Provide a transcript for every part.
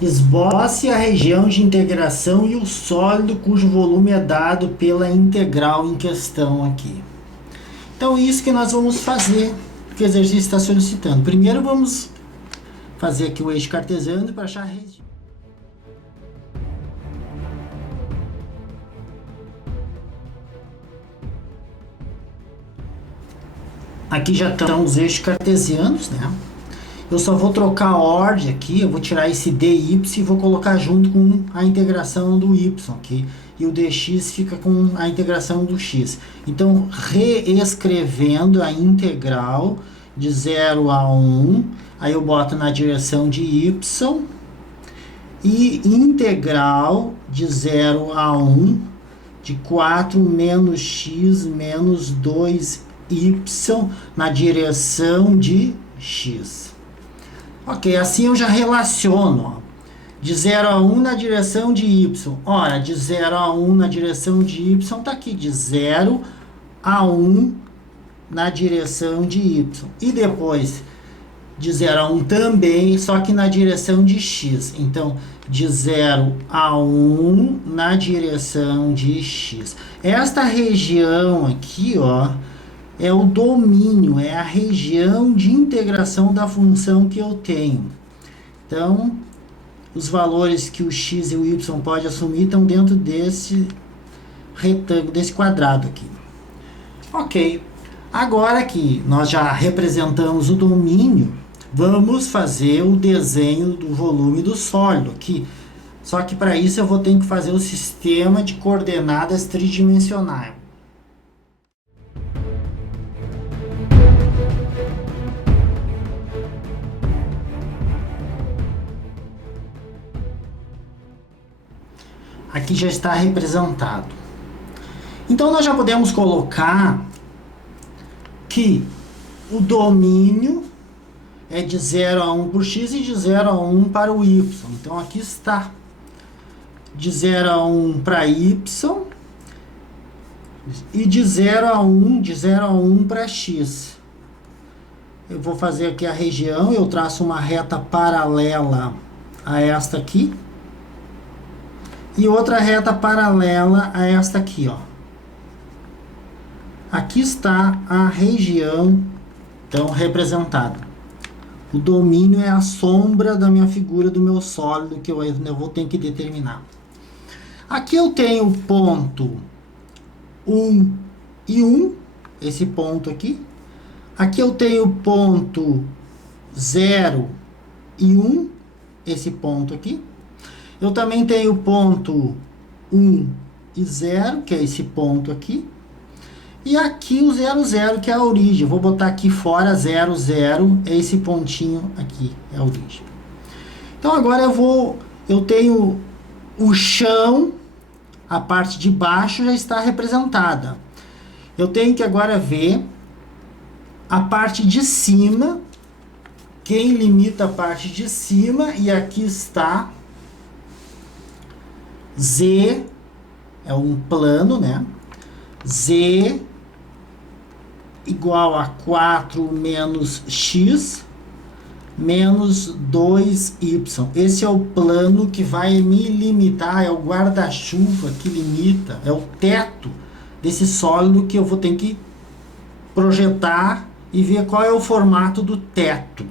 Esboce a região de integração e o sólido cujo volume é dado pela integral em questão aqui. Então, isso que nós vamos fazer, que o exercício está solicitando. Primeiro, vamos fazer aqui o eixo cartesiano para achar a região. Aqui já estão os eixos cartesianos, né? Eu só vou trocar a ordem aqui, eu vou tirar esse dy e vou colocar junto com a integração do y aqui. E o dx fica com a integração do x. Então, reescrevendo a integral de 0 a 1, aí eu boto na direção de y, e integral de 0 a 1 de 4 menos x menos 2y na direção de x. Ok, assim eu já relaciono, ó. De 0 a 1 na direção de y. Ora, de 0 a 1 na direção de y está aqui, de 0 a 1 na direção de y. E depois, de 0 a 1 também, só que na direção de x. Então, de 0 a 1 na direção de x. Esta região aqui, ó, é o domínio, é a região de integração da função que eu tenho. Então, os valores que o x e o y pode assumir estão dentro desse retângulo, desse quadrado aqui. Ok. Agora que nós já representamos o domínio, vamos fazer o desenho do volume do sólido aqui. Só que para isso eu vou ter que fazer o sistema de coordenadas tridimensional. Aqui já está representado. Então, nós já podemos colocar que o domínio é de 0 a 1 por x e de 0 a 1 para o y. Então, aqui está. De 0 a 1 para y e de 0 a 1 para x. Eu vou fazer aqui a região, eu traço uma reta paralela a esta aqui. E outra reta paralela a esta aqui, ó. Aqui está a região, então, representada. O domínio é a sombra da minha figura, do meu sólido, que eu vou ter que determinar. Aqui eu tenho o ponto 1 e 1, esse ponto aqui. Aqui eu tenho o ponto 0 e 1, esse ponto aqui. Eu também tenho o ponto 1 e 0, que é esse ponto aqui. E aqui o 0, 0, que é a origem. Eu vou botar aqui fora 0, 0, é esse pontinho aqui, é a origem. Então agora eu tenho o chão, a parte de baixo já está representada. Eu tenho que agora ver a parte de cima, quem limita a parte de cima, e aqui está Z, é um plano, né? Z igual a 4 menos x menos 2y. Esse é o plano que vai me limitar, é o guarda-chuva que limita, é o teto desse sólido que eu vou ter que projetar e ver qual é o formato do teto.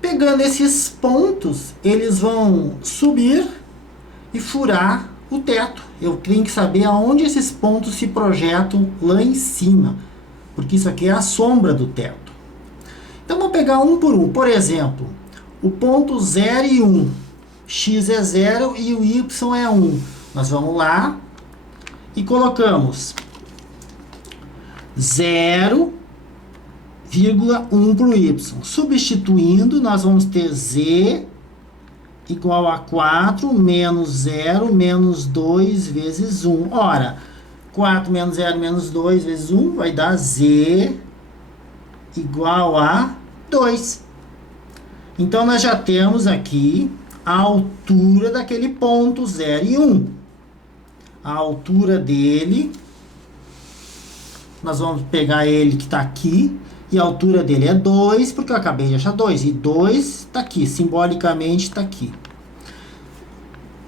Pegando esses pontos, eles vão subir e furar o teto. Eu tenho que saber aonde esses pontos se projetam lá em cima, porque isso aqui é a sombra do teto. Então, vou pegar um por um. Por exemplo, o ponto 0 e 1. X é 0 e o y é 1. Nós vamos lá e colocamos 0,1 para o y. Substituindo, nós vamos ter z igual a 4 menos 0 menos 2 vezes 1. Ora, 4 menos 0 menos 2 vezes 1 vai dar z igual a 2. Então, nós já temos aqui a altura daquele ponto 0 e 1. A altura dele, nós vamos pegar ele que está aqui E a altura dele é 2, porque eu acabei de achar 2. E 2 está aqui, simbolicamente está aqui.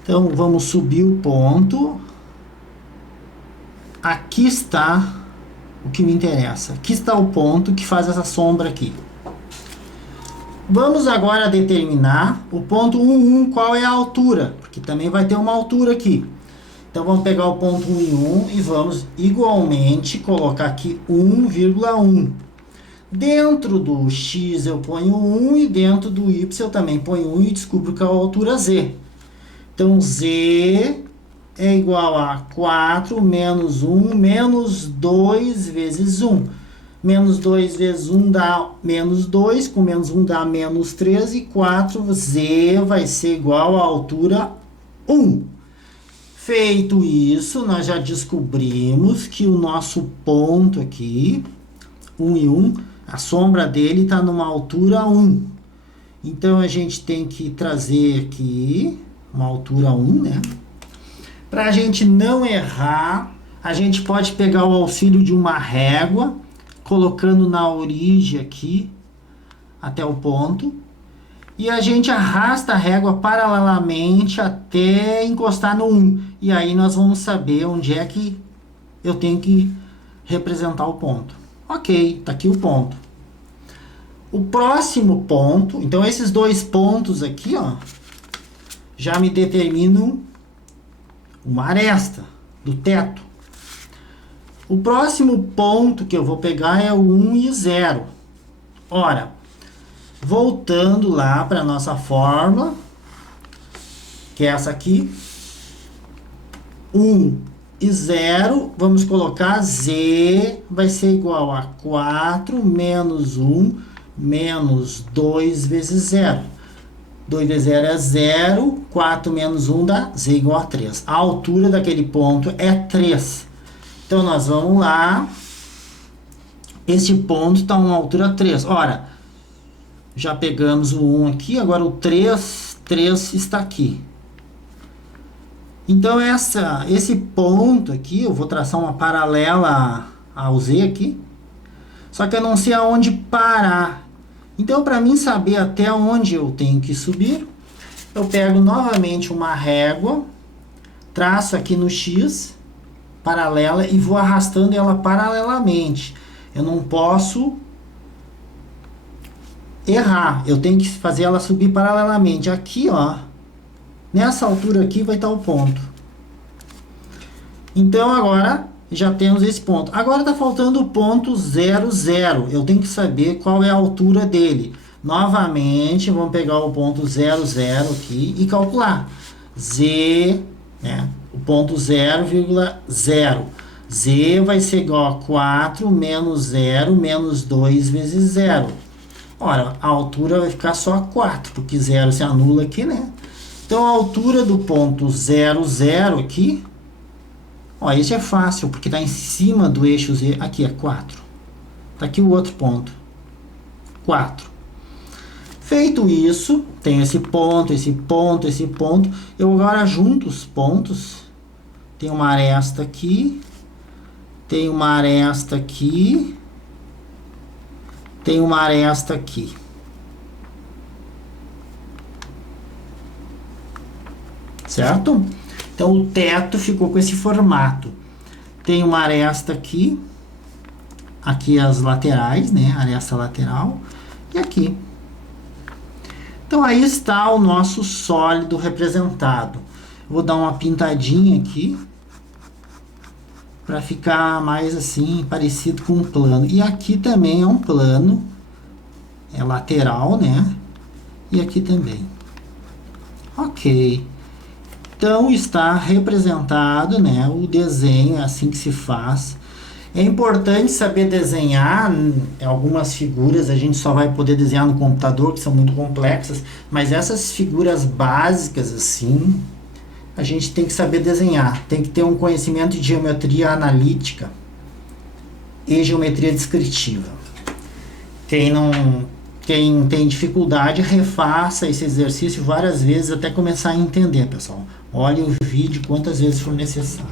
Então, vamos subir o ponto. Aqui está o que me interessa. Aqui está o ponto que faz essa sombra aqui. Vamos agora determinar o ponto 1, 1, qual é a altura. Porque também vai ter uma altura aqui. Então, vamos pegar o ponto 1 e 1 e vamos igualmente colocar aqui 1,1. Dentro do x eu ponho 1 e dentro do y eu também ponho 1 e descubro que é a altura z. Então, z é igual a 4 menos 1 menos 2 vezes 1. Menos 2 vezes 1 dá menos 2, com menos 1 dá menos 3 e 4, z vai ser igual à altura 1. Feito isso, nós já descobrimos que o nosso ponto aqui, 1 e 1, a sombra dele está numa altura 1. Então, a gente tem que trazer aqui uma altura 1, né? Para a gente não errar, a gente pode pegar o auxílio de uma régua, colocando na origem aqui, até o ponto, e a gente arrasta a régua paralelamente até encostar no 1. E aí nós vamos saber onde é que eu tenho que representar o ponto. Ok, tá aqui o ponto. O próximo ponto, então esses dois pontos aqui, ó, já me determinam uma aresta do teto. O próximo ponto que eu vou pegar é o 1 e 0. Ora, voltando lá para a nossa fórmula, que é essa aqui, 1 e 0, vamos colocar z vai ser igual a 4 menos 1 menos 2 vezes 0. 2 vezes 0 é 0, 4 menos 1 dá z igual a 3. A altura daquele ponto é 3. Então, nós vamos lá. Esse ponto está a uma altura 3. Ora, já pegamos o 1 aqui, agora o 3 está aqui. Então, esse ponto aqui, eu vou traçar uma paralela ao z aqui. Só que eu não sei aonde parar. Então, para mim saber até onde eu tenho que subir, eu pego novamente uma régua, traço aqui no x, paralela, e vou arrastando ela paralelamente. Eu não posso errar, eu tenho que fazer ela subir paralelamente. Aqui, ó, nessa altura aqui vai estar o ponto. Então, agora já temos esse ponto. Agora está faltando o ponto 0, 0. Eu tenho que saber qual é a altura dele. Novamente, vamos pegar o ponto 0, 0 aqui e calcular. Z, né? O ponto 0,0. Z vai ser igual a 4 menos 0 menos 2 vezes 0. Ora, a altura vai ficar só 4, porque 0 se anula aqui, né? Então, a altura do ponto 0, 0 aqui, ó, esse é fácil, porque está em cima do eixo Z. Aqui é 4. Está aqui o outro ponto. 4. Feito isso, tem esse ponto, esse ponto, esse ponto. Eu agora junto os pontos. Tem uma aresta aqui. Tem uma aresta aqui. Tem uma aresta aqui. Certo? Então, o teto ficou com esse formato. Tem uma aresta aqui. Aqui as laterais, né? Aresta lateral. E aqui. Então, aí está o nosso sólido representado. Vou dar uma pintadinha aqui. Para ficar mais assim, parecido com um plano. E aqui também é um plano. É lateral, né? E aqui também. Ok. Então, está representado, né, o desenho, é assim que se faz. É importante saber desenhar. Algumas figuras a gente só vai poder desenhar no computador, que são muito complexas, mas essas figuras básicas, assim, a gente tem que saber desenhar. Tem que ter um conhecimento de geometria analítica e geometria descritiva. Quem tem dificuldade, refaça esse exercício várias vezes até começar a entender, pessoal. Olhe o vídeo quantas vezes for necessário.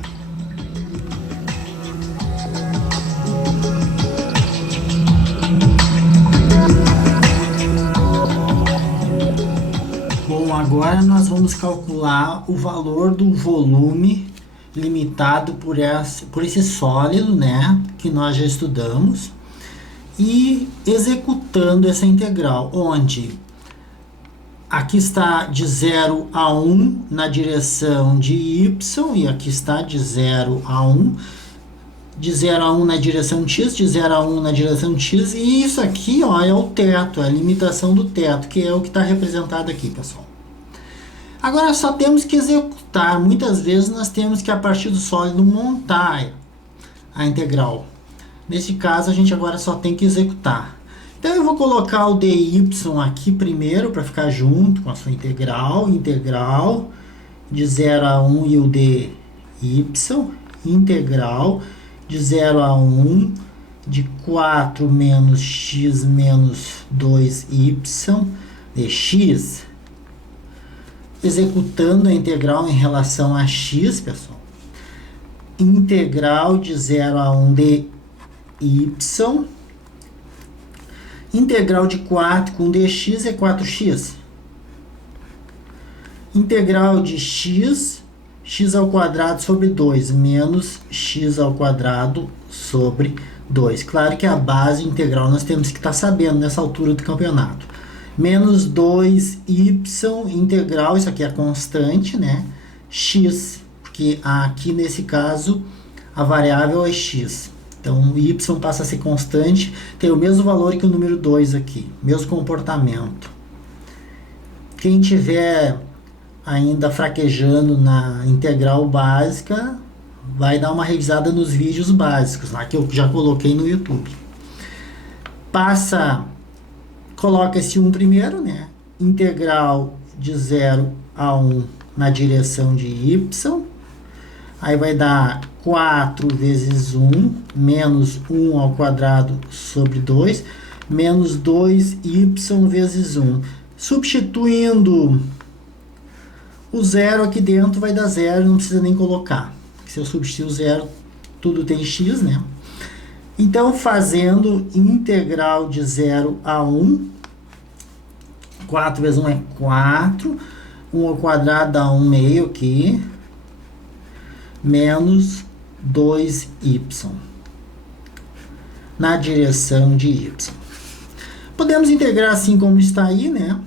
Agora nós vamos calcular o valor do volume limitado por esse sólido, né, que nós já estudamos, e executando essa integral, onde aqui está de 0 a 1 na direção de y, e aqui está de 0 a 1, de 0 a 1 na direção x, de 0 a 1 na direção x, e isso aqui, ó, é o teto, é a limitação do teto, que é o que está representado aqui, pessoal. Agora só temos que executar. Muitas vezes nós temos que, a partir do sólido, montar a integral. Nesse caso, a gente agora só tem que executar. Então, eu vou colocar o dy aqui primeiro, para ficar junto com a sua integral. Integral de 0 a 1 e o dy. Integral de 0 a 1 de 4 menos x menos 2y dx. Executando a integral em relação a x, pessoal. Integral de 0 a 1 de y. Integral de 4 com dx é 4x. Integral de x, x ao quadrado sobre 2, menos x ao quadrado sobre 2. Claro que a base integral nós temos que estar sabendo nessa altura do campeonato. Menos 2y integral, isso aqui é constante, né? X, porque aqui nesse caso a variável é x. Então o y passa a ser constante, tem o mesmo valor que o número 2 aqui, mesmo comportamento. Quem tiver ainda fraquejando na integral básica, vai dar uma revisada nos vídeos básicos, lá que eu já coloquei no YouTube. Coloca esse 1 primeiro, né? Integral de 0 a 1 na direção de y. Aí vai dar 4 vezes 1, menos 1 ao quadrado sobre 2, menos 2y vezes 1. Substituindo o zero aqui dentro, vai dar zero, não precisa nem colocar. Se eu substituir o zero, tudo tem x, né? Então, fazendo integral de 0 a 1, 4 vezes 1 é 4, 1 ao quadrado dá 1 meio aqui, menos 2y, na direção de y. Podemos integrar assim como está aí, né?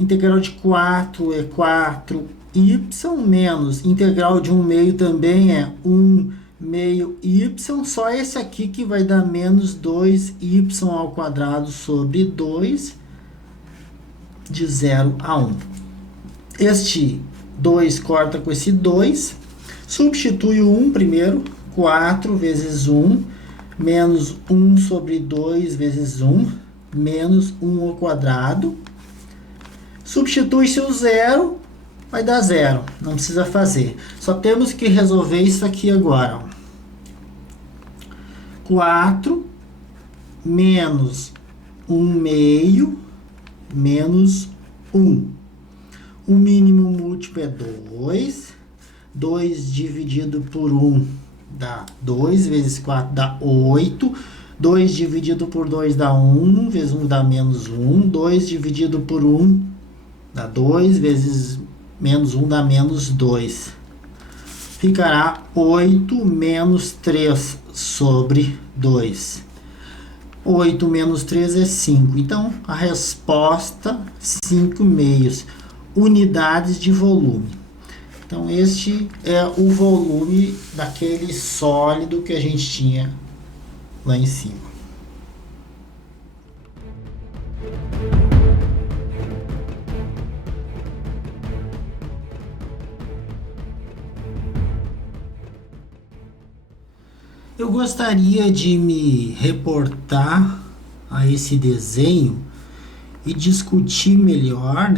Integral de 4 é 4y, menos integral de 1 meio também é 1 meio y, só esse aqui que vai dar menos 2y ao quadrado sobre 2, de 0 a 1. Este 2 corta com esse 2, substitui o 1 primeiro, 4 vezes 1, menos 1 sobre 2 vezes 1, menos 1 ao quadrado. Substitui-se o 0, vai dar 0, não precisa fazer. Só temos que resolver isso aqui agora. 4 menos 1 meio menos 1. O mínimo múltiplo é 2. 2 dividido por 1 dá 2, vezes 4 dá 8. 2 dividido por 2 dá 1, vezes 1 dá menos 1. 2 dividido por 1 dá 2, vezes menos 1 dá menos 2. Ficará 8 menos 3 sobre 2. 8 menos 3 é 5. Então, a resposta, 5 meios. Unidades de volume. Então, este é o volume daquele sólido que a gente tinha lá em cima. Eu gostaria de me reportar a esse desenho e discutir melhor,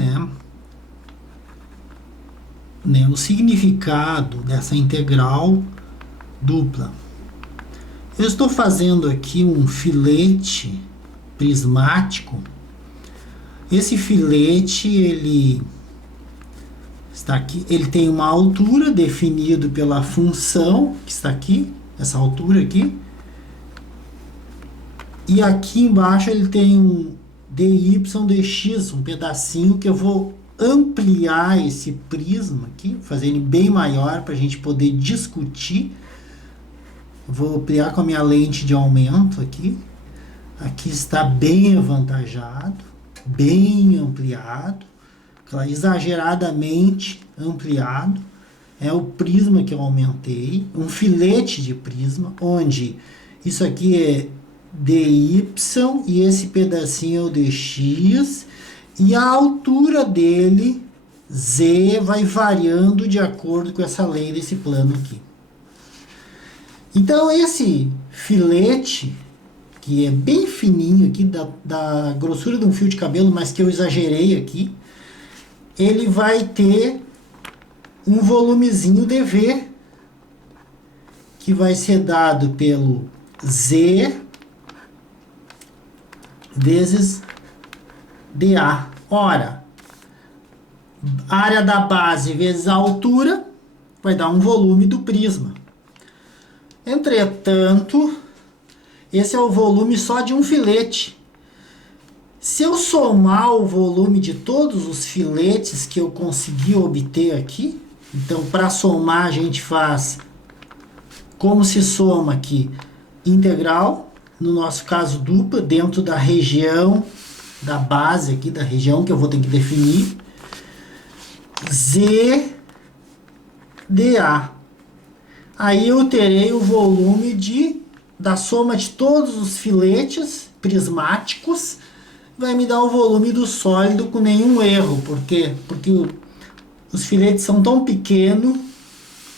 né, o significado dessa integral dupla. Eu estou fazendo aqui um filete prismático. Esse filete, ele está aqui, ele tem uma altura definida pela função que está aqui, essa altura aqui, e aqui embaixo ele tem um dy dx, um pedacinho que eu vou ampliar esse prisma aqui, fazer ele bem maior para a gente poder discutir. Vou ampliar com a minha lente de aumento aqui. Aqui está bem avantajado, bem ampliado, exageradamente ampliado. É o prisma que eu aumentei, um filete de prisma, onde isso aqui é dy e esse pedacinho é o dx, e a altura dele, z, vai variando de acordo com essa lei desse plano aqui. Então esse filete, que é bem fininho aqui, da grossura de um fio de cabelo, mas que eu exagerei aqui, ele vai ter um volumezinho dV, que vai ser dado pelo Z vezes dA. Ora, área da base vezes a altura vai dar um volume do prisma. Entretanto, esse é o volume só de um filete. Se eu somar o volume de todos os filetes que eu consegui obter aqui, então para somar a gente faz como se soma aqui, integral, no nosso caso dupla, dentro da região da base aqui, da região que eu vou ter que definir, Z dA. Aí eu terei o volume da soma de todos os filetes prismáticos, vai me dar o volume do sólido com nenhum erro. Por quê? Porque os filetes são tão pequenos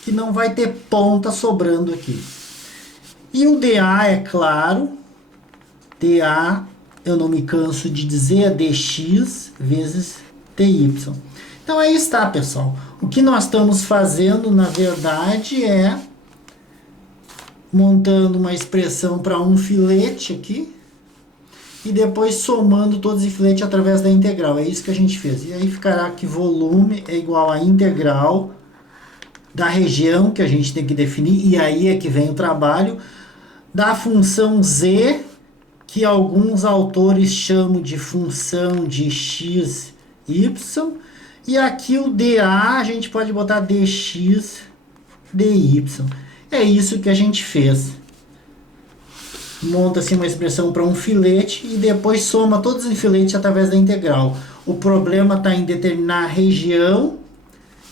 que não vai ter ponta sobrando aqui. E o dA, é claro, dA, eu não me canso de dizer, é dx vezes dy. Então aí está, pessoal. O que nós estamos fazendo, na verdade, é montando uma expressão para um filete aqui, e depois somando todos os filetes através da integral. É isso que a gente fez. E aí ficará que volume é igual a integral da região que a gente tem que definir, e aí é que vem o trabalho, da função z, que alguns autores chamam de função de x, y, e aqui o dA a gente pode botar dx, dy. É isso que a gente fez. Monta-se uma expressão para um filete e depois soma todos os filetes através da integral. O problema está em determinar a região,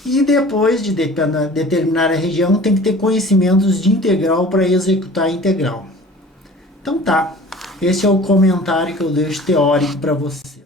e depois de determinar a região tem que ter conhecimentos de integral para executar a integral. Então tá, esse é o comentário que eu deixo teórico para você.